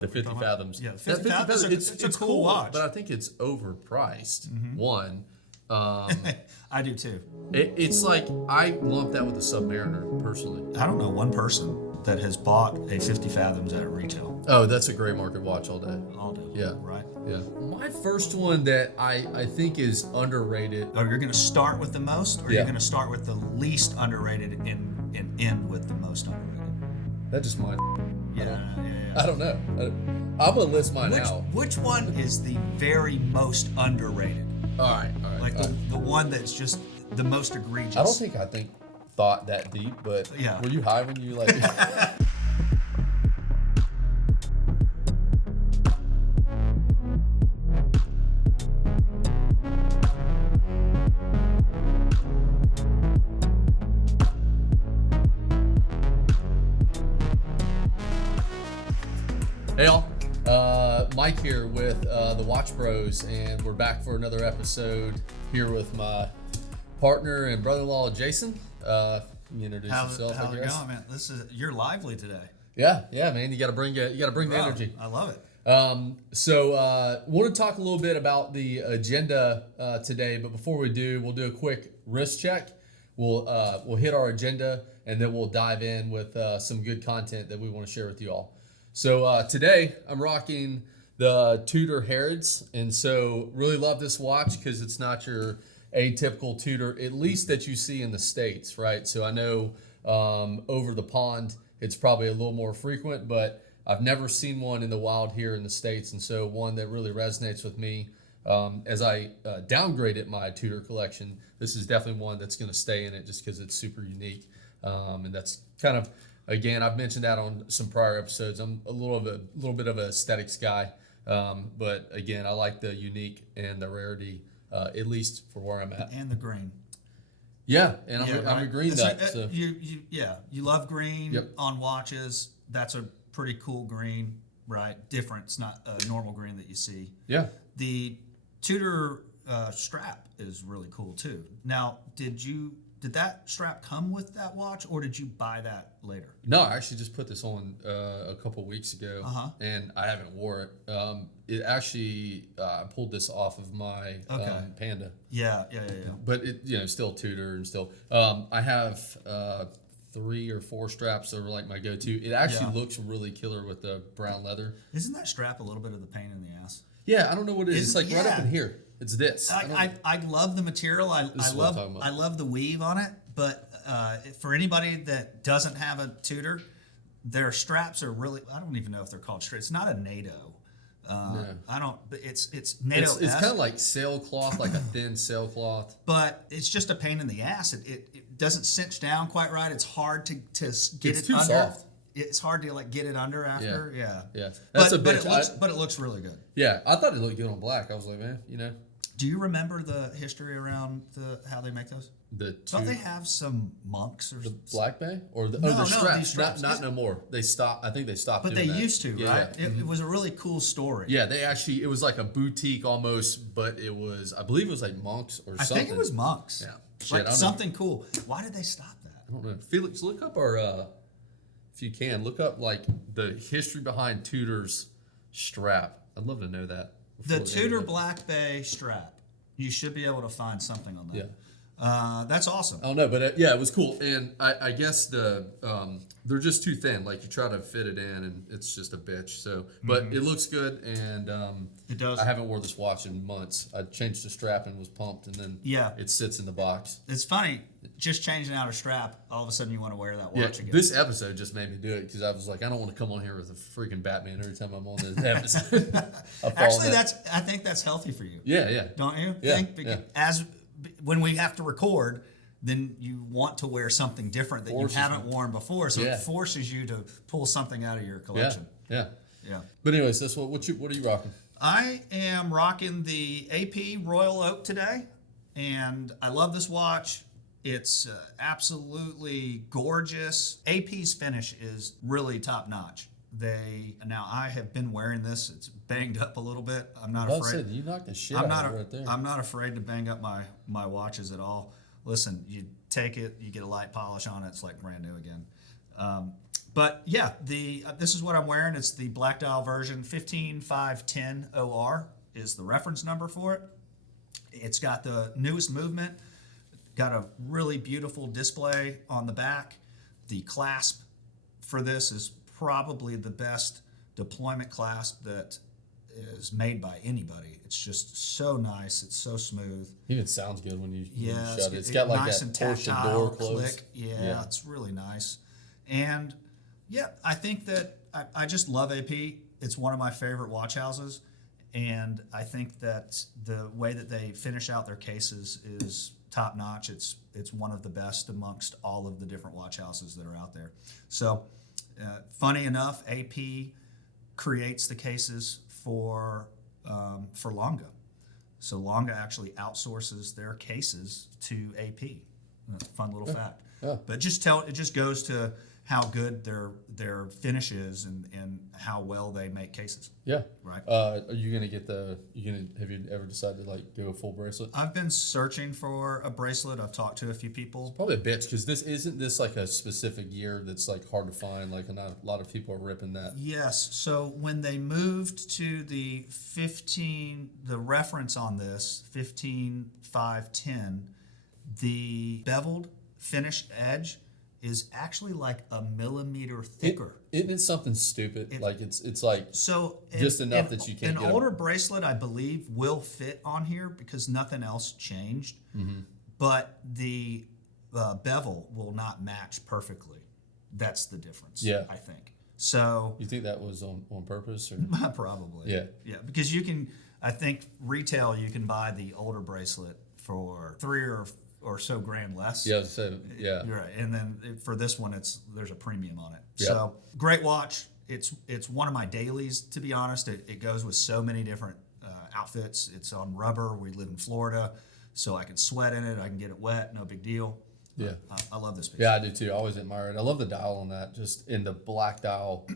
The 50 fathoms. Yeah, That 50 fathoms. It's a cool watch. but I think it's overpriced. One. I do too. It's like I lump that with the Submariner personally. I don't know one person that has bought a 50 fathoms at retail. Oh, that's a gray market watch all day. All day. Yeah. Right? Yeah. My first one that I think is underrated. Oh, you're going to start with the most, or Yeah. you're going to start with the least underrated and end with the most underrated? That's just mine. Yeah. I don't know. I'm going to list mine out. Which one is the very most underrated? All right. Like the one that's just the most egregious. I don't think thought that deep, but Yeah. were you high when you like... Hey y'all, Mike here with the Watch Bros, and we're back for another episode here with my partner and brother-in-law Jason. You introduce yourself, How's I it guess. going, man? You're lively today. Yeah, man. You got to bring the energy. I love it. So want to talk a little bit about the agenda today, but before we do, we'll do a quick wrist check. We'll hit our agenda, and then we'll dive in with some good content that we want to share with you all. So today I'm rocking the Tudor Harrods, and so really love this watch because it's not your atypical Tudor, at least that you see in the States, right? So I know over the pond it's probably a little more frequent, but I've never seen one in the wild here in the States, and so one that really resonates with me as I downgraded my Tudor collection. This is definitely one that's going to stay in it just because it's super unique, and that's kind of, again, I've mentioned that on some prior episodes. I'm a little bit of an aesthetics guy, but again, I like the unique and the rarity, at least for where I'm at. And the green. Yeah, and I'm a green nut. So. You love green. Yep. On watches. That's a pretty cool green, right? Different. It's not a normal green that you see. Yeah. The Tudor strap is really cool too. Now, did that strap come with that watch, or did you buy that later? No, I actually just put this on a couple weeks ago, and I haven't wore it. It actually, I pulled this off of my Panda. Yeah. But it, still Tudor, and still, I have 3 or 4 straps that are like my go-to. It actually looks really killer with the brown leather. Isn't that strap a little bit of the pain in the ass? Yeah, I don't know what it is. It's like right up in here. It's this. I love the material. I love the weave on it. But for anybody that doesn't have a Tudor, their straps are really, I don't even know if they're called straps. It's not a NATO. No. I don't. It's NATO. It's kind of like sailcloth, like a thin sailcloth. But it's just a pain in the ass. It doesn't cinch down quite right. It's hard to get it's it too under. Soft. It's hard to get it under after. Yeah. That's but it looks really good. Yeah, I thought it looked good on black. I was like, man, Do you remember the history around how they make those? Don't they have some monks or the Black Bay or the straps? Not no more. They stopped. I think they stopped. But doing they that. used to, right? It was a really cool story. Yeah, it was like a boutique almost, but it was, I believe it was like monks or something. I think it was monks. Yeah, like something cool. Why did they stop that? I don't know. Felix, look up if you can, look up like the history behind Tudor's strap. I'd love to know that. The Tudor Black Bay strap. You should be able to find something on that. Yeah. That's awesome. I don't know, but it was cool. And I guess they're just too thin. Like you try to fit it in, and it's just a bitch. So, but it looks good, and it does. I haven't worn this watch in months. I changed the strap and was pumped, and then it sits in the box. It's funny, just changing out a strap. All of a sudden, you want to wear that watch again. This episode just made me do it because I was like, I don't want to come on here with a freaking Batman every time I'm on this episode. Actually, I think that's healthy for you. Yeah. Don't you? Yeah. When we have to record, then you want to wear something different that you haven't worn before, so it forces you to pull something out of your collection. Yeah. But anyways, what are you rocking? I am rocking the AP Royal Oak today, and I love this watch. It's absolutely gorgeous. AP's finish is really top notch. Now I have been wearing this. It's banged up a little bit. I'm not afraid. You knocked the shit out of it right there. I'm not afraid to bang up my watches at all. Listen, you take it, you get a light polish on it, it's like brand new again. But yeah, this is what I'm wearing. It's the Black Dial version. 15510 OR is the reference number for it. It's got the newest movement. Got a really beautiful display on the back. The clasp for this is probably the best deployment clasp that is made by anybody. It's just so nice. It's so smooth. Even sounds good when you Yeah, shut it. It's got like nice that and portion tactile door close. click. Yeah, it's really nice. And yeah, I think that I just love AP. It's one of my favorite watch houses. And I think that the way that they finish out their cases is top notch. It's one of the best amongst all of the different watch houses that are out there. So, funny enough, AP creates the cases for Longa. So Longa actually outsources their cases to AP. That's a fun little fact. Yeah. But it just goes to how good their finish is and how well they make cases. Yeah. Right. Are you gonna have you ever decided to like do a full bracelet? I've been searching for a bracelet. I've talked to a few people. Probably a bitch because this like a specific year that's like hard to find. Like not a lot of people are ripping that. Yes. So when they moved to the reference on this 15510, the beveled finish edge is actually like a millimeter thicker. Isn't it something stupid? It's like So just enough that you can't an get older bracelet, I believe, will fit on here because nothing else changed. Mm-hmm. But the bevel will not match perfectly. That's the difference. Yeah. I think. So you think that was on purpose or probably. Yeah. Yeah, because I think retail you can buy the older bracelet for $3 or so grand less. Yeah, so yeah. Right, and then for this one, there's a premium on it. Yep. So great watch. It's one of my dailies, to be honest. It goes with so many different outfits. It's on rubber. We live in Florida, so I can sweat in it. I can get it wet. No big deal. Yeah. I love this piece. Yeah, I do too. I always admire it. I love the dial on that. Just in the black dial,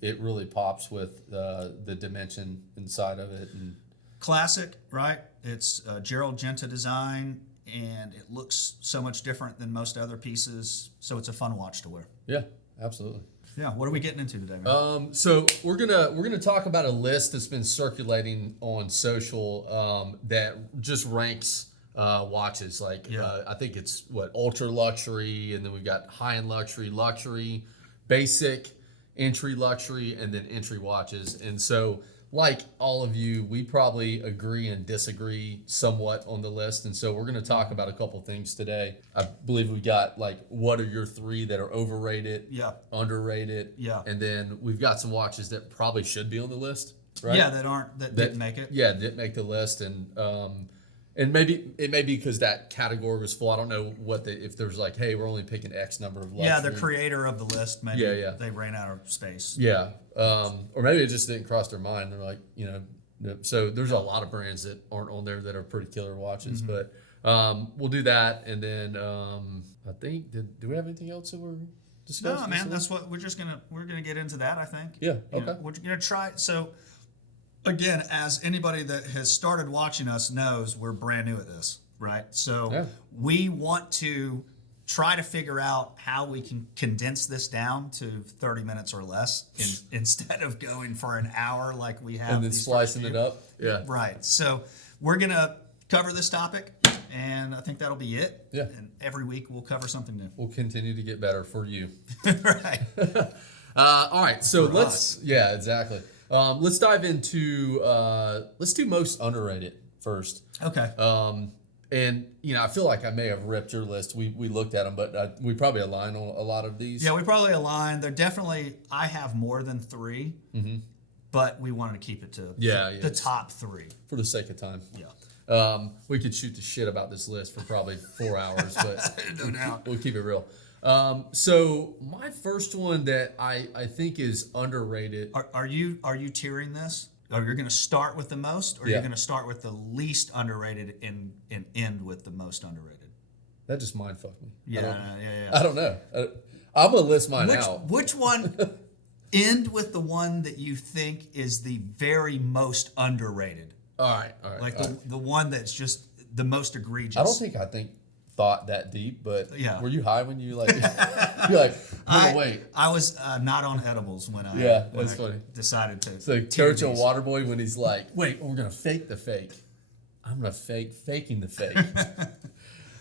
it really pops with the dimension inside of it. And Classic, right? It's Gerald Genta design, and it looks so much different than most other pieces. So it's a fun watch to wear. yeah, absolutely. Yeah. What are we getting into today, man? So we're gonna talk about a list that's been circulating on social that just ranks watches. Like I think it's ultra luxury, and then we've got high end luxury, basic, entry luxury, and then entry watches. And so, like all of you, we probably agree and disagree somewhat on the list. And so we're going to talk about a couple things today. I believe we got like, what are your three that are overrated, underrated, and then we've got some watches that probably should be on the list, right? Yeah, that didn't make it. Yeah, didn't make the list, and maybe it may be because that category was full. I don't know if there's like, hey, we're only picking X number of luxury. Yeah, the creator of the list, maybe they ran out of space. Yeah, or maybe it just didn't cross their mind. They're like, so there's a lot of brands that aren't on there that are pretty killer watches. Mm-hmm. But we'll do that, and then I think do we have anything else that we're discussing? No, man, that's what we're gonna get into that. I think. Yeah. Okay. We're gonna try. So, again, as anybody that has started watching us knows, we're brand new at this, right? So we want to try to figure out how we can condense this down to 30 minutes or less instead of going for an hour like we have. And then slicing it up. Yeah. Right. So we're going to cover this topic, and I think that'll be it. Yeah. And every week we'll cover something new. We'll continue to get better for you. Right. All right. So For let's. us. Yeah, exactly. Let's dive into. Let's do most underrated first. Okay. And I feel like I may have ripped your list. We looked at them, but we probably align on a lot of these. Yeah, we probably align. They're definitely. I have more than 3, but we wanted to keep it to the top 3 for the sake of time. Yeah. We could shoot the shit about this list for probably 4 hours, but No doubt. we'll keep it real. So my first one that I think is underrated. Are you tiering this? Are you going to start with the most, or are you going to start with the least underrated and end with the most underrated? That just mind fucked me. Yeah. I don't know. I'm gonna list mine out. Which one? End with the one that you think is the very most underrated. All right. Like the one that's just the most egregious. I don't think thought that deep, but Yeah. were you high when you like? You're like, no, wait. I was not on edibles when I That's funny. decided to. It's like Churchill Waterboy when he's like, wait, we're gonna fake the fake. I'm gonna faking the fake.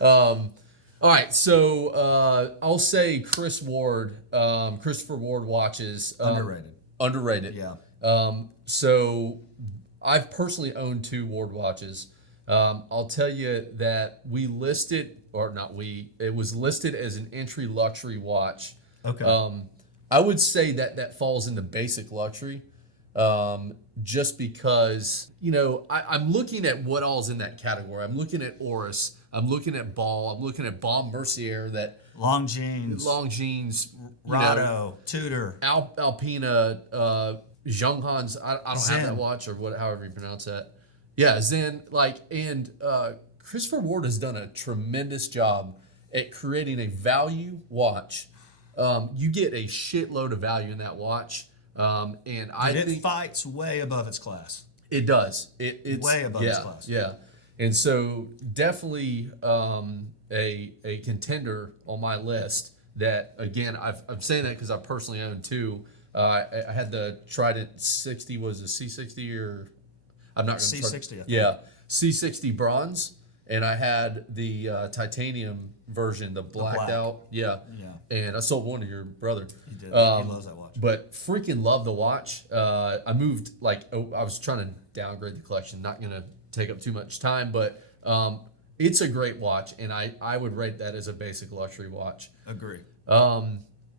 All right, so I'll say Christopher Ward watches Underrated. Yeah. So I've personally owned 2 Ward watches. I'll tell you that it was listed as an entry luxury watch. Okay. I would say that falls into basic luxury, just because, I'm looking at what all's in that category. I'm looking at Oris. I'm looking at Ball. I'm looking at Ball Mercier, that Long jeans. Rado. Tudor. Alpina, Zhonghans. I don't Zen. have that watch, or however you pronounce that. Yeah, Zen. And Christopher Ward has done a tremendous job at creating a value watch. You get a shitload of value in that watch, and It fights way above its class. It does. It's way above its class. Yeah, and so definitely a contender on my list. That again, I'm saying that because I personally own 2. I had the Trident 60. Was it C60 or I'm not going to C60. Yeah, C60 bronze, and I had the titanium version, the blacked out. Yeah. And I sold one to your brother. He did. He loves that watch. But freaking love the watch. I moved I was trying to downgrade the collection. Not going to take up too much time, but it's a great watch, and I would rate that as a basic luxury watch. Agree.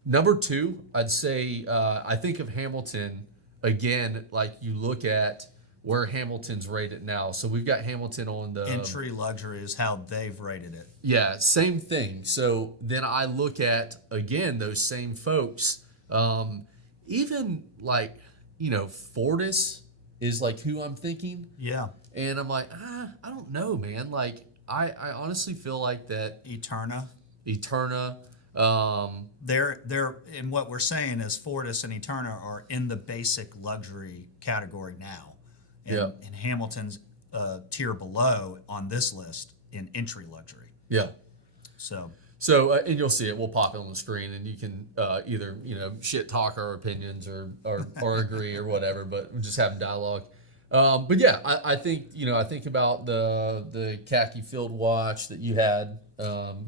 Number 2, I'd say I think of Hamilton again. Like you look at where Hamilton's rated now. So we've got Hamilton on the entry luxury is how they've rated it. Yeah, same thing. So then I look at again those same folks. Even Fortis is like who I'm thinking. Yeah. And I'm like, I don't know, man. Like I honestly feel like that Eterna. They're and what we're saying is Fortis and Eterna are in the basic luxury category now. And Hamilton's tier below on this list in entry luxury. Yeah. So and you'll see it. We'll pop it on the screen, and you can either shit talk our opinions or agree or whatever. But we'll just have dialogue. But yeah, I think about the khaki field watch that you had.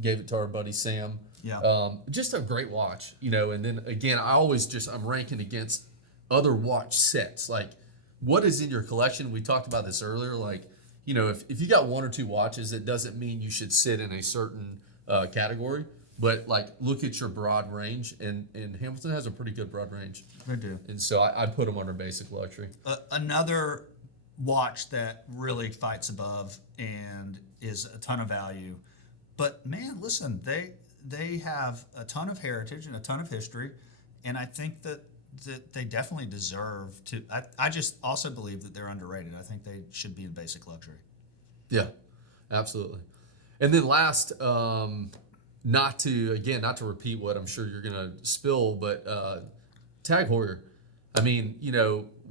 Gave it to our buddy Sam. Yeah. Just a great watch, And then again, I'm ranking against other watch sets. Like, what is in your collection? We talked about this earlier. Like, if you got 1 or 2 watches, it doesn't mean you should sit in a certain category. But like, look at your broad range, and Hamilton has a pretty good broad range. They do. And so I put them under basic luxury. Another watch that really fights above and is a ton of value. But man, listen, they have a ton of heritage and a ton of history, and I think that they definitely deserve to. I just also believe that they're underrated. I think they should be in basic luxury. Yeah, absolutely. And then last, not to repeat what I'm sure you're gonna spill, but Tag Heuer. I mean,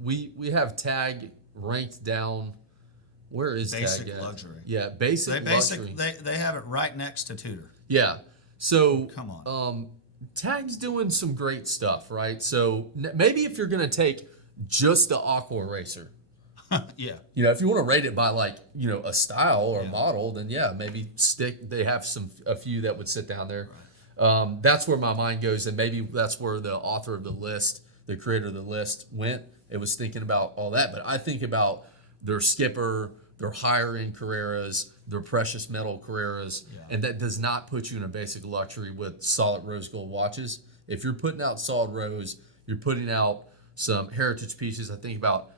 we have Tag ranked down. Where is basic Tag at? Luxury? Yeah, basic luxury. They have it right next to Tudor. Yeah. So come on. Tag's doing some great stuff, right? So maybe if you're gonna take just the Aqua Racer, yeah. If you want to rate it by a style or a model, then maybe they have a few that would sit down there. Right. That's where my mind goes, and maybe that's where the author of the list, the creator of the list, went. It was thinking about all that, but I think about their Skipper, their higher end Carreras, their precious metal Carreras, and that does not put you in a basic luxury with solid rose gold watches. If you're putting out solid rose, you're putting out some heritage pieces. I think about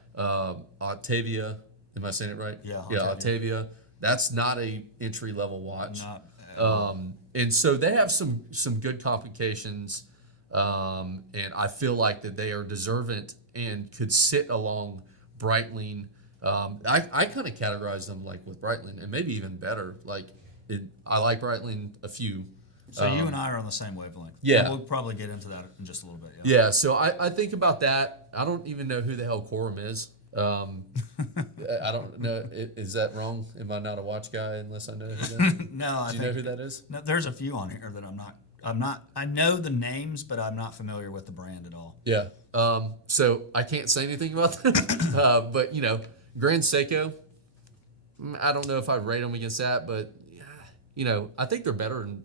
Octavia. Am I saying it right? Yeah. Octavia. That's not a entry level watch. Not at all. And so they have some good complications, and I feel like that they are deserving and could sit along Breitling. I kind of categorize them like with Breitling, and maybe even better. I like Breitling a few. So you and I are on the same wavelength. Yeah. And we'll probably get into that in just a little bit. Yeah, so I think about that. I don't even know who the hell Quorum is. I don't know. Is that wrong? Am I not a watch guy unless I know who that is? No, Do you know who that is? No, there's a few on here that I'm not. I know the names, but I'm not familiar with the brand at all. Yeah. So I can't say anything about that. But Grand Seiko. I don't know if I'd rate them against that, but I think they're better in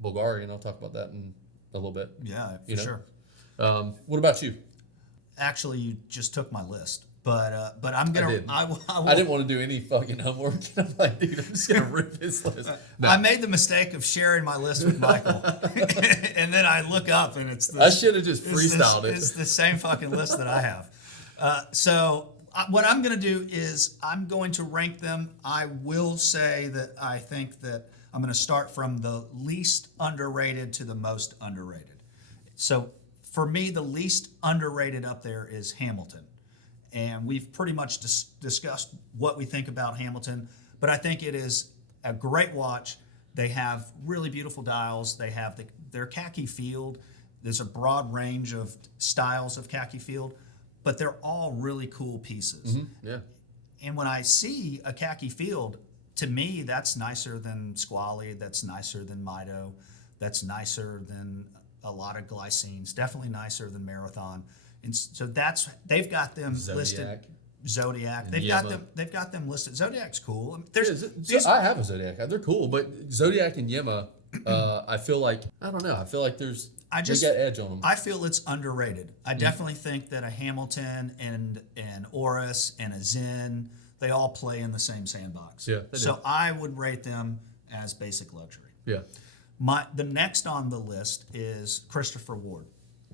Bulgarian. I'll talk about that in a little bit. Yeah, for sure. What about you? Actually, you just took my list, but I'm gonna. I will, I didn't want to do any fucking homework. I'm like, dude, I'm just gonna rip his list. No. I made the mistake of sharing my list with Michael, and then I look up and it's. I should have just freestyled it. It's the same fucking list that I have. What I'm going to do is I'm going to rank them. I will say that I think that I'm going to start from the least underrated to the most underrated. So for me, the least underrated up there is Hamilton. And we've pretty much discussed what we think about Hamilton, but I think it is a great watch. They have really beautiful dials. They have their khaki field. There's a broad range of styles of khaki field, but they're all really cool pieces. Mm-hmm. Yeah. And when I see a khaki field, to me, that's nicer than Squally. That's nicer than Mido. That's nicer than a lot of glycines. Definitely nicer than Marathon. And so they've got them listed. Zodiac. They've got them listed. Zodiac's cool. I have a Zodiac. They're cool, but Zodiac and Yema, I feel like there's they got edge on them. I feel it's underrated. I definitely think that a Hamilton and an Oris and a Zen, they all play in the same sandbox. Yeah. So I would rate them as basic luxury. Yeah. The next on the list is Christopher Ward.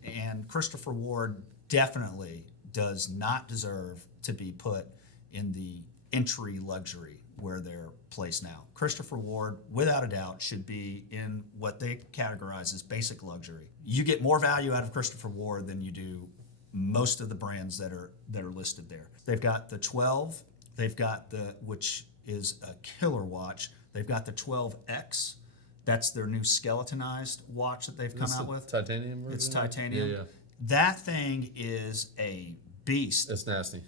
And Christopher Ward definitely does not deserve to be put in the entry luxury where they're placed now. Christopher Ward, without a doubt, should be in what they categorize as basic luxury. You get more value out of Christopher Ward than you do most of the brands that are listed there. They've got the 12, they've got which is a killer watch. They've got the 12X. That's their new skeletonized watch that they've come out with. Titanium version? It's titanium. Yeah. That thing is a beast. It's nasty.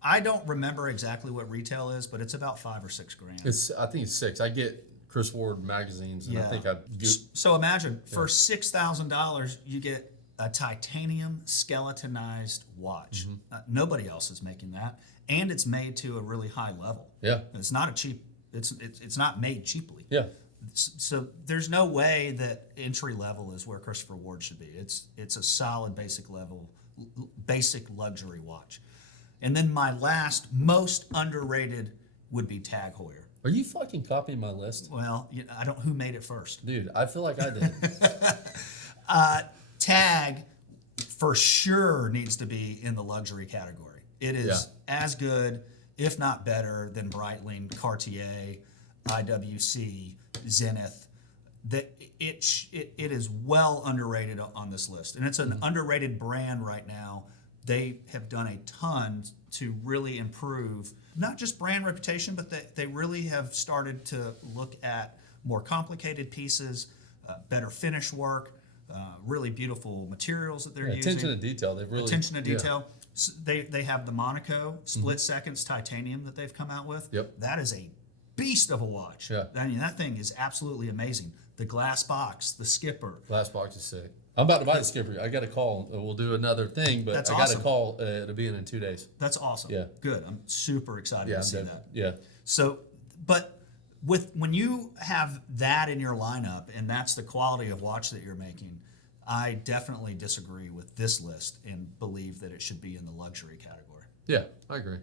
I don't remember exactly what retail is, but it's about $5 or $6 grand. I think it's $6. I get Chris Ward magazines, and I think I get. So imagine for $6,000, you get a titanium skeletonized watch. Nobody else is making that, and it's made to a really high level. Yeah. It's not a cheap. It's not made cheaply. Yeah. So there's no way that entry level is where Christopher Ward should be. It's a solid basic level, basic luxury watch. And then my last most underrated would be Tag Heuer. Are you fucking copying my list? Well, I don't. Who made it first? Dude, I feel like I did. Tag for sure needs to be in the luxury category. It is as good, if not better, than Breitling, Cartier, IWC, Zenith. That it is well underrated on this list, and it's an underrated brand right now. They have done a ton to really improve not just brand reputation, but they really have started to look at more complicated pieces, better finish work, really beautiful materials that they're using. Attention to detail. They've really attention to detail. So they have the Monaco split seconds titanium that they've come out with. Yep. That is a beast of a watch. Yeah. I mean, that thing is absolutely amazing. The glass box, the skipper. Glass box is sick. I'm about to buy the skipper. I got a call. We'll do another thing, but That's I got awesome. a call to be in 2 days. That's awesome. Yeah. Good. I'm super excited to see that. Yeah. So, but when you have that in your lineup and that's the quality of watch that you're making, I definitely disagree with this list and believe that it should be in the luxury category. Yeah, I agree.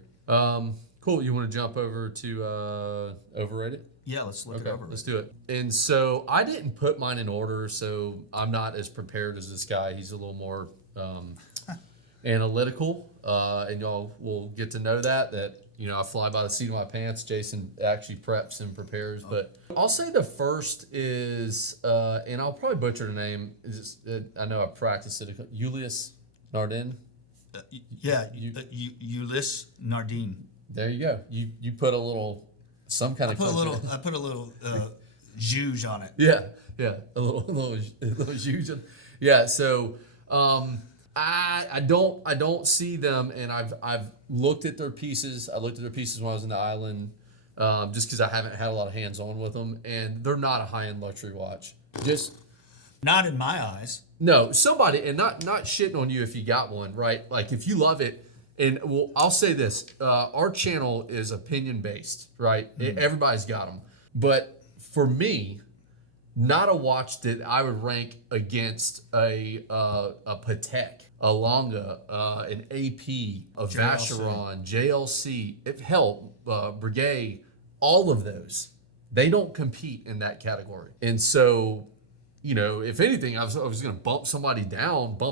Cool. You want to jump over to overrated? Yeah, let's look it over. Let's do it. And so I didn't put mine in order, so I'm not as prepared as this guy. He's a little more analytical, and y'all will get to know that I fly by the seat of my pants. Jason actually preps and prepares, but I'll say the first is, and I'll probably butcher the name. I know I practiced it. Julius Nardin. Ulysse Nardin. There you go. You put a little I put a little juge on it. Yeah, a little juge. Yeah, so I don't see them, and I've looked at their pieces. I looked at their pieces when I was in the island, just because I haven't had a lot of hands on with them, and they're not a high end luxury watch. Just Not in my eyes. no, somebody, and not shitting on you if you got one, right? Like if you love it, and well, I'll say this: our channel is opinion based, right? Everybody's got them, but for me, not a watch that I would rank against a Patek, a Longa, an AP, a Vacheron, JLC, if hell, Breguet, all of those, they don't compete in that category. And so, if anything, I was going to bump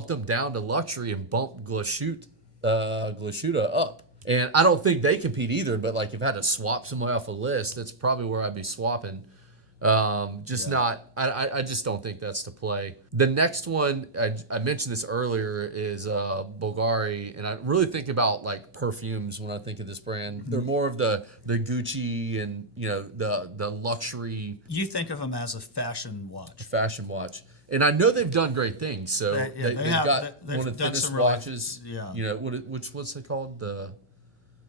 them down to luxury and bump Glashütte up. And I don't think they compete either, but like if I had to swap somebody off a list, that's probably where I'd be swapping. I just don't think that's the play. The next one, I mentioned this earlier, is Bulgari, and I really think about like perfumes when I think of this brand. They're more of the Gucci and the luxury. You think of them as a fashion watch. And I know they've done great things. So they've got they've one of the done thinnest some really- watches. yeah. What's it called?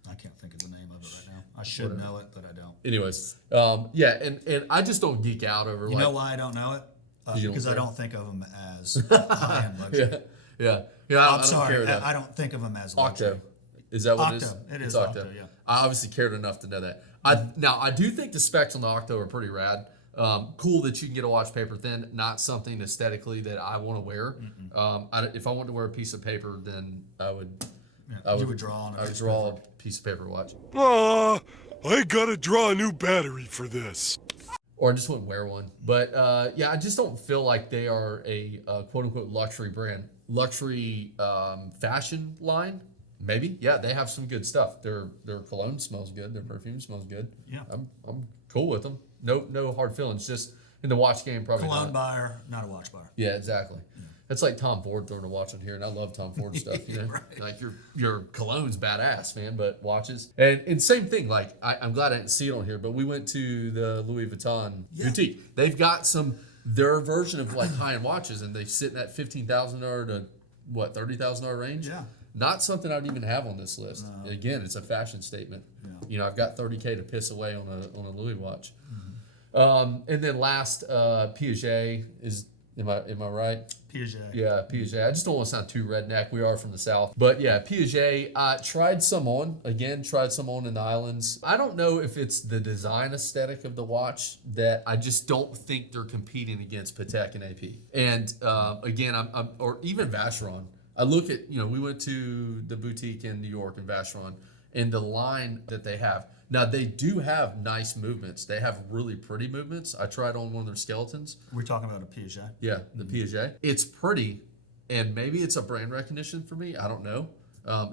I can't think of the name of it right now. I should know it, but I don't. Anyways, and I just don't geek out over. You know why I don't know it? Because I don't think of them as high-end luxury. yeah. I'm sorry. I don't think of them as luxury. Octo. Is that what it is? Octo. It is It's Octo, yeah. I obviously cared enough to know that. I do think the specs on the Octo are pretty rad. Cool that you can get a watch paper thin. Not something aesthetically that I want to wear. If I wanted to wear a piece of paper, then I would. Yeah, you would draw on it. I would draw a piece of paper watch. I gotta draw a new battery for this. Or I just wouldn't wear one. But I just don't feel like they are a quote unquote luxury brand. Luxury fashion line, maybe. Yeah, they have some good stuff. Their cologne smells good. Their perfume smells good. Yeah. I'm cool with them. No hard feelings. Just in the watch game, probably Cologne not. buyer, not a watch buyer. Yeah, exactly. That's like Tom Ford throwing a watch on here, and I love Tom Ford stuff. Right. Like your cologne's badass, man. But watches, and same thing. Like I'm glad I didn't see it on here, but we went to the Louis Vuitton boutique. They've got their version of like high end watches, and they sit in that $15,000 to $30,000 range. Yeah. Not something I'd even have on this list. No. Again, it's a fashion statement. Yeah. I've got $30K to piss away on a Louis watch. Mm-hmm. And then last, Piaget is. Am I right? Piaget. Yeah, Piaget. I just don't want to sound too redneck. We are from the South. But yeah, Piaget. Tried some on in the islands. I don't know if it's the design aesthetic of the watch that I just don't think they're competing against Patek and AP. And again, or even Vacheron. I look at, we went to the boutique in New York in Vacheron, and the line that they have. Now, they do have nice movements. They have really pretty movements. I tried on one of their skeletons. We're talking about a Piaget. Yeah, the Piaget. It's pretty, and maybe it's a brand recognition for me. I don't know.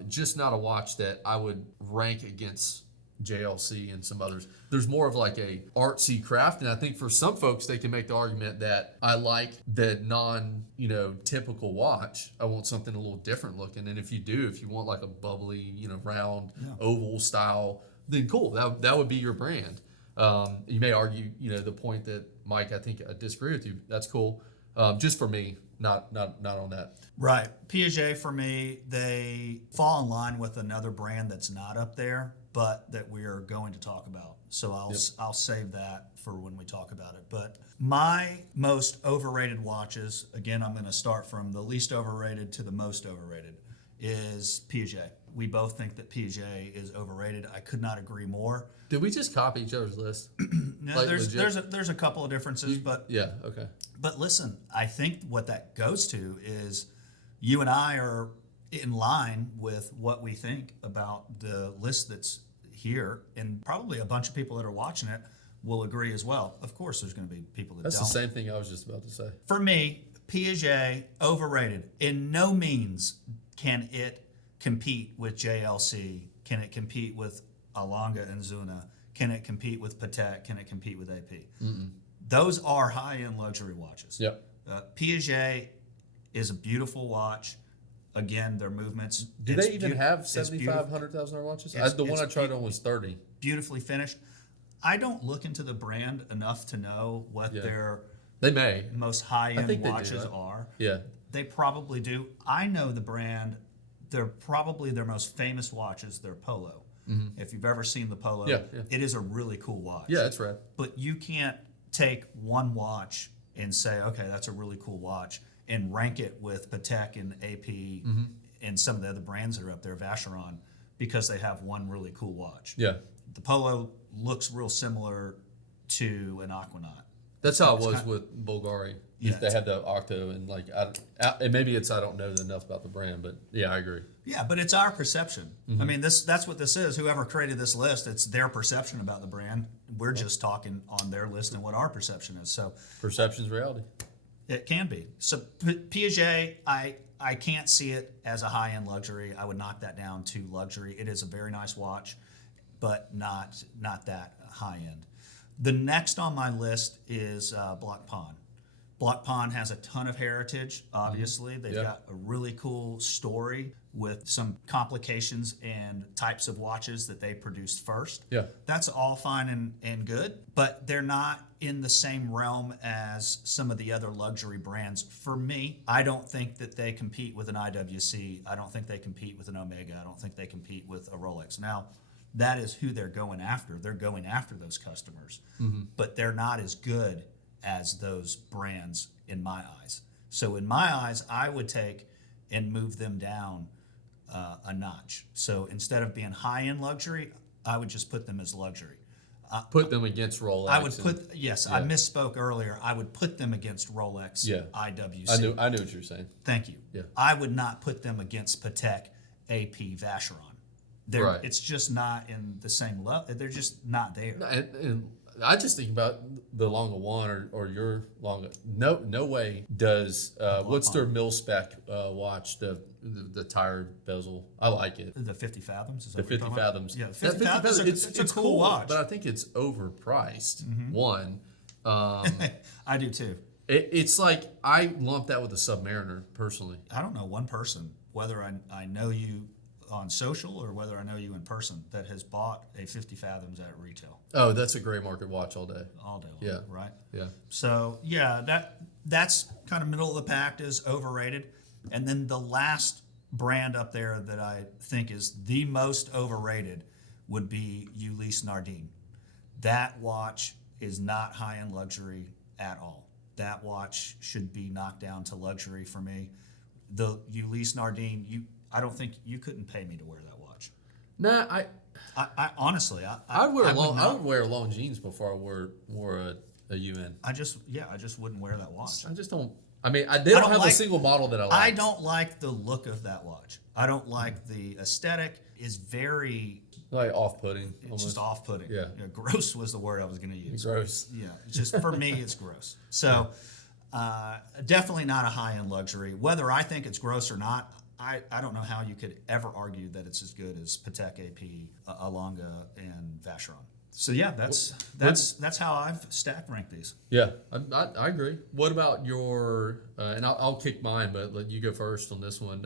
Just not a watch that I would rank against JLC and some others. There's more of like a artsy craft, and I think for some folks they can make the argument that I like the typical watch. I want something a little different looking, and if you want like a bubbly, round, oval style, then cool. That would be your brand. You may argue, the point that Mike, I think I disagree with you. That's cool. Just for me, not on that. Right. Piaget for me, they fall in line with another brand that's not up there, but that we are going to talk about. So I'll save that for when we talk about it. But my most overrated watches, again, I'm going to start from the least overrated to the most overrated, is Piaget. We both think that Piaget is overrated. I could not agree more. Did we just copy each other's list? No, Like there's a couple of differences, but yeah, okay. But listen, I think what that goes to is you and I are in line with what we think about the list that's here, and probably a bunch of people that are watching it will agree as well. Of course, there's going to be people that That's don't. the same thing I was just about to say. For me, Piaget, overrated. In no means can it compete with JLC. Can it compete with Alanga and Zuna? Can it compete with Patek? Can it compete with AP? Mm-mm. Those are high-end luxury watches. Yep. Piaget is a beautiful watch. Again, their movements. Do they even have $75,000, $100,000 watches? The one I tried on was 30. Beautifully finished. I don't look into the brand enough to know what their They may. most I high-end think they do watches that. are. Yeah. They probably do. I know the brand. They're probably their most famous watch is their Polo. If you've ever seen the Polo, Yeah, yeah. it is a really cool watch. Yeah, that's right. But you can't take one watch and say, okay, that's a really cool watch, and rank it with Patek and AP and some of the other brands that are up there, Vacheron, because they have one really cool watch. Yeah. The Polo looks real similar to an Aquanaut. That's how it was with Bulgari. Yeah, They had the Octo, and like, and maybe it's I don't know enough about the brand, but yeah, I agree. Yeah, but it's our perception. I mean, that's what this is. Whoever created this list, it's their perception about the brand. We're just talking on their list and what our perception is. So Perception's reality. it can be. So Piaget, I can't see it as a high-end luxury. I would knock that down to luxury. It is a very nice watch, but not that high-end. The next on my list is Block Pawn. Block Pawn has a ton of heritage, obviously. They've got a really cool story with some complications and types of watches that they produced first. Yeah. That's all fine and good, but they're not in the same realm as some of the other luxury brands. For me, I don't think that they compete with an IWC. I don't think they compete with an Omega. I don't think they compete with a Rolex. Now, that is who they're going after. They're going after those customers, but they're not as good as those brands in my eyes. So in my eyes, I would take and move them down a notch. So instead of being high-end luxury, I would just put them as luxury. Put them against Rolex. I would put I misspoke earlier. I would put them against Rolex, IWC. I knew what you were saying. Thank you. Yeah. I would not put them against Patek, AP, Vacheron. Right. It's just not in the same level. They're just not there. And I just think about the Longa One or your Longa. No way does what's their mil spec watch, the tired bezel. I like it. The 50 Fathoms? Is The that what you're 50 talking about? Fathoms. Yeah, That 50 Fathoms. It's a cool watch. But I think it's overpriced. One. I do too. It's like I lump that with a Submariner personally. I don't know one person, whether I know you on social or whether I know you in person, that has bought a 50 Fathoms at retail. Oh, that's a gray market watch all day. All day long, Yeah. right? Yeah. So yeah, that's kind of middle of the pack, is overrated. And then the last brand up there that I think is the most overrated would be Ulysse Nardin. That watch is not high-end luxury at all. That watch should be knocked down to luxury for me. The Ulysse Nardin, I don't think you couldn't pay me to wear that watch. Nah, I honestly, I would would wear long jeans before I wore a UN. I just wouldn't wear that watch. I just don't. I mean, they don't have a single model that I like. I don't like the look of that watch. I don't like the aesthetic. Is very Like off-putting. it's Almost. just off-putting. Yeah. Gross was the word I was going to use. Gross. Yeah, it's just for me, it's gross. So definitely not a high-end luxury. Whether I think it's gross or not, I don't know how you could ever argue that it's as good as Patek AP, Alonga, and Vacheron. So yeah, that's how I've stack ranked these. Yeah, I agree. What about your? And I'll kick mine, but let you go first on this one.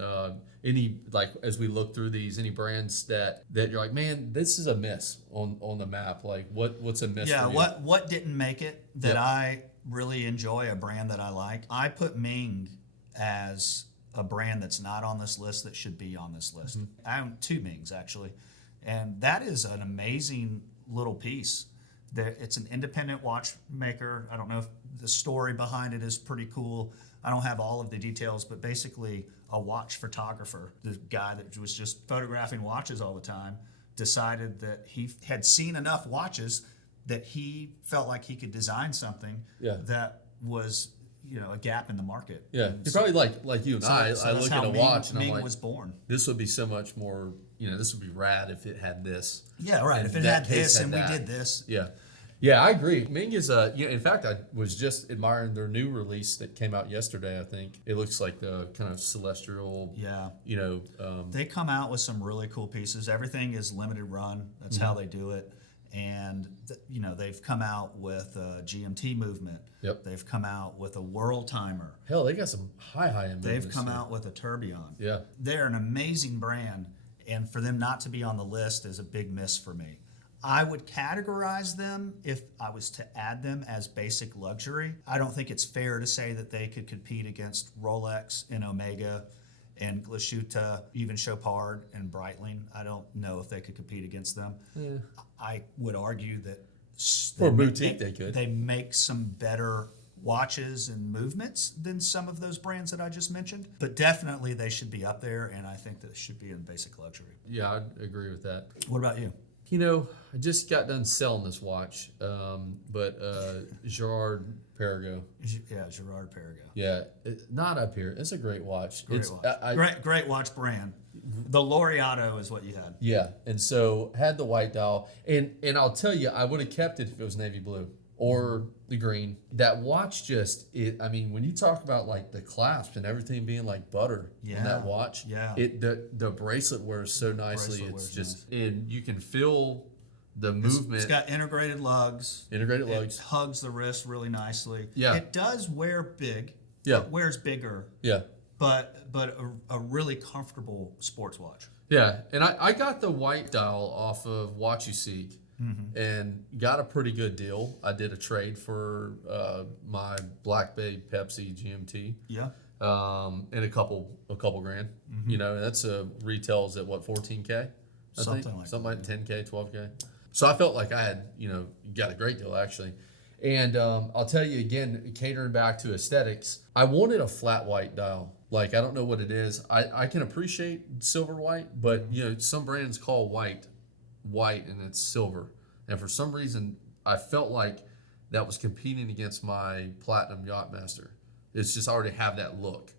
Any, like, as we look through these, any brands that you're like, man, this is a miss on the map. Like, what's a miss? Yeah, for you? what didn't make it that I really enjoy, a brand that I like? I put Ming as a brand that's not on this list that should be on this list. I own two Mings actually, and that is an amazing little piece. It's an independent watchmaker. I don't know if the story behind it is pretty cool. I don't have all of the details, but basically a watch photographer, the guy that was just photographing watches all the time, decided that he had seen enough watches that he felt like he could design something that was, a gap in the market. Yeah, And you're probably like you and I that's look how at a watch and Ming I'm like, was born. this would be so much more. This would be rad if it had this. Yeah, right. And If it that had case this had and that. we did this. Yeah, I agree. Ming is in fact, I was just admiring their new release that came out yesterday. I think it looks like the kind of celestial. Yeah. They come out with some really cool pieces. Everything is limited run. That's how they do it. And they've come out with a GMT movement. Yep. They've come out with a world timer. Hell, they got some high end. They've come out with a tourbillon. Yeah. They're an amazing brand, and for them not to be on the list is a big miss for me. I would categorize them if I was to add them as basic luxury. I don't think it's fair to say that they could compete against Rolex and Omega and Glashütte, even Chopard and Breitling. I don't know if they could compete against them. Yeah. I would argue that For a boutique, they could. They make some better watches and movements than some of those brands that I just mentioned, but definitely they should be up there, and I think that it should be in basic luxury. Yeah, I'd agree with that. What about you? You know, I just got done selling this watch, but Gerard Perregaux. Yeah, Gerard Perregaux. Yeah, not up here. It's a great watch. Great it's watch. Great watch brand. The Laureato is what you had. Yeah, and so had the white dial, and I'll tell you, I would have kept it if it was navy blue or the green. That watch I mean, when you talk about like the clasp and everything being like butter in that watch, the bracelet wears so nicely. It's just, and you can feel the movement. It's got integrated lugs. Lugs. It hugs the wrist really nicely. Yeah. It does wear big. Yeah. It wears bigger. Yeah. But a really comfortable sports watch. Yeah, and I got the white dial off of Watch You Seek and got a pretty good deal. I did a trade for my Black Bay Pepsi GMT. Yeah. And a couple grand. You know, that's retails at what, 14K? Something like 10K, 12K. So I felt like I had, got a great deal actually. And I'll tell you again, catering back to aesthetics, I wanted a flat white dial. Like, I don't know what it is. I can appreciate silver white, but some brands call white and it's silver. And for some reason, I felt like that was competing against my Platinum Yachtmaster. It's just I already have that look.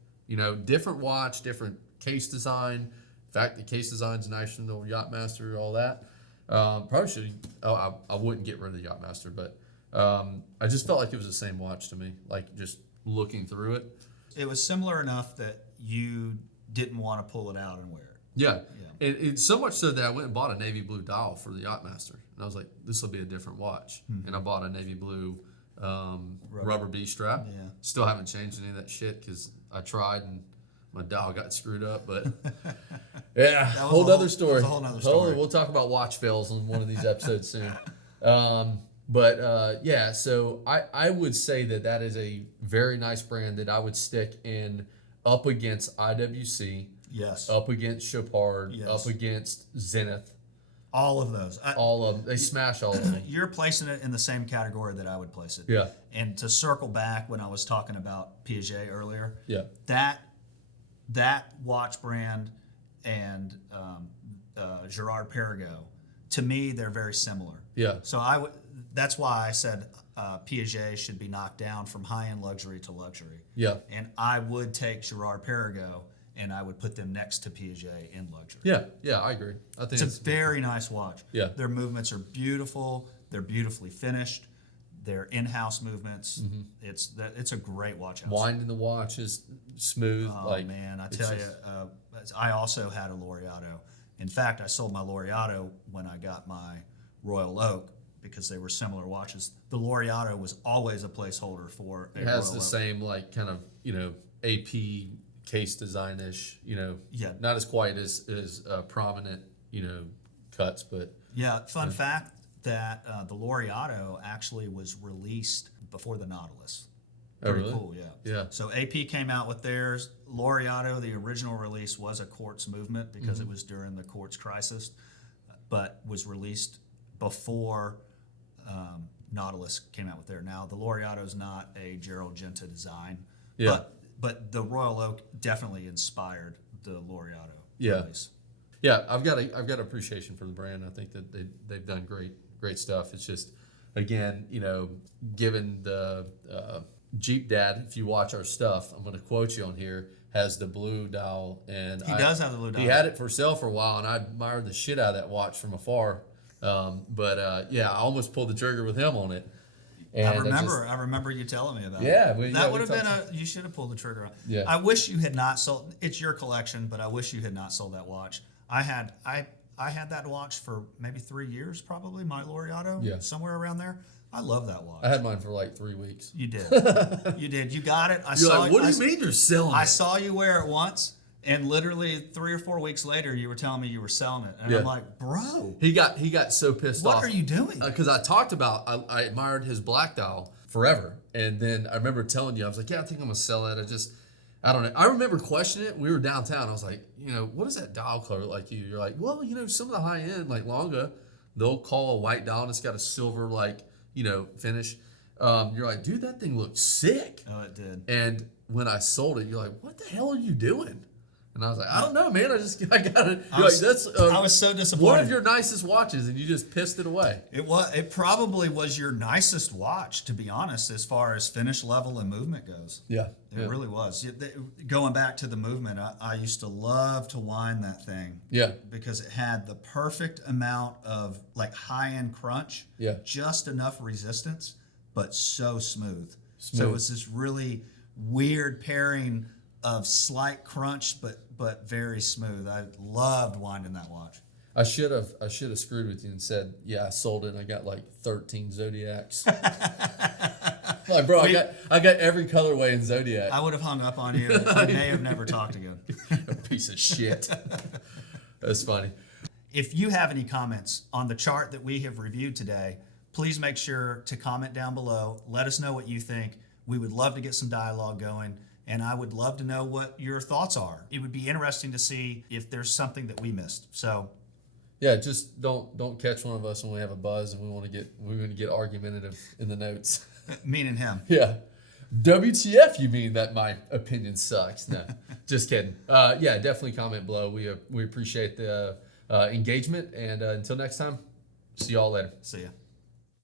Different watch, different case design. In fact, the case design's nicer than the Yachtmaster, all that. Probably should. I wouldn't get rid of the Yachtmaster, but I just felt like it was the same watch to me. Like just looking through it. It was similar enough that you didn't want to pull it out and wear it. Yeah. And it's so much so that I went and bought a navy blue dial for the Yachtmaster. And I was like, this will be a different watch. And I bought a navy blue rubber B strap. Yeah. Still haven't changed any of that shit because I tried and my dial got screwed up. But yeah, whole other story. That was a whole nother story. We'll talk about watch fails on one of these episodes soon. But so I would say that is a very nice brand that I would stick in up against IWC. Yes. Up against Chopard. Yes. Up against Zenith. All of those. All of them. They smash all of them. You're placing it in the same category that I would place it. Yeah. And to circle back when I was talking about Piaget earlier. Yeah. That watch brand and Gerard Perregaux, to me, they're very similar. Yeah. So that's why I said Piaget should be knocked down from high-end luxury to luxury. Yeah. And I would take Gerard Perregaux and I would put them next to Piaget in luxury. Yeah, I agree. I think it's a very nice watch. Yeah. Their movements are beautiful. They're beautifully finished. They're in-house movements. It's a great watch. Winding the watch is smooth. Oh man, I tell you, I also had a Laureato. In fact, I sold my Laureato when I got my Royal Oak because they were similar watches. The Laureato was always a placeholder for a It has Royal the Oak. same like kind of AP case design-ish. Yeah. Not as quite as prominent cuts, but Yeah. Fun fact that the Laureato actually was released before the Nautilus. Oh, Pretty really? cool, yeah. Yeah. So AP came out with theirs. Laureato, the original release was a quartz movement because it was during the quartz crisis, but was released before Nautilus came out with theirs. Now, the Laureato is not a Gerald Genta design, but the Royal Oak definitely inspired the Laureato release. Yeah, I've got appreciation for the brand. I think that they've done great stuff. It's just, again, given the Jeep Dad, if you watch our stuff, I'm going to quote you on here, has the blue dial, and He does have the blue dial. He had it for sale for a while, and I admired the shit out of that watch from afar. But I almost pulled the trigger with him on it. And I remember you telling me about it. That would have been you should have pulled the trigger on. Yeah. I wish you had not sold. It's your collection, but I wish you had not sold that watch. I had that watch for maybe 3 years, probably my Laureato. Yeah. Somewhere around there. I love that watch. I had mine for like 3 weeks. You did. You did. You got it. You're like, what do you mean you're selling I it? saw you wear it once, And literally 3 or 4 weeks later, you were telling me you were selling it, and Yeah. I'm like, bro, He got so pissed off. what are you doing? Because I talked about I admired his black dial forever, and then I remember telling you I was like, yeah, I think I'm gonna sell it. I don't know. I remember questioning it. We were downtown. I was like, what is that dial color like you? You're like, well, some of the high end like Longa, they'll call a white dial and it's got a silver finish. You're like, dude, that thing looks sick. Oh, it did. And when I sold it, you're like, what the hell are you doing? And I was like, I don't know, man. I got it. I was so disappointed. One of your nicest watches, and you just pissed it away. It probably was your nicest watch, to be honest, as far as finish level and movement goes. Yeah. It really was. Going back to the movement, I used to love to wind that thing. Yeah. Because it had the perfect amount of like high-end crunch. Yeah. Just enough resistance, but so smooth. So it was this really weird pairing of slight crunch, but very smooth. I loved winding that watch. I should have screwed with you and said, yeah, I sold it and I got like 13 Zodiacs. Like, bro, I got every colorway in Zodiac. I would have hung up on you. We may have never talked again. A piece of shit. That's funny. If you have any comments on the chart that we have reviewed today, please make sure to comment down below. Let us know what you think. We would love to get some dialogue going, and I would love to know what your thoughts are. It would be interesting to see if there's something that we missed. So, yeah, just don't catch one of us when we have a buzz and we want to get argumentative in the notes. me and him. Yeah. WTF, you mean that my opinion sucks? No, just kidding. Yeah, definitely comment below. We appreciate the engagement, and until next time, see y'all later. See ya.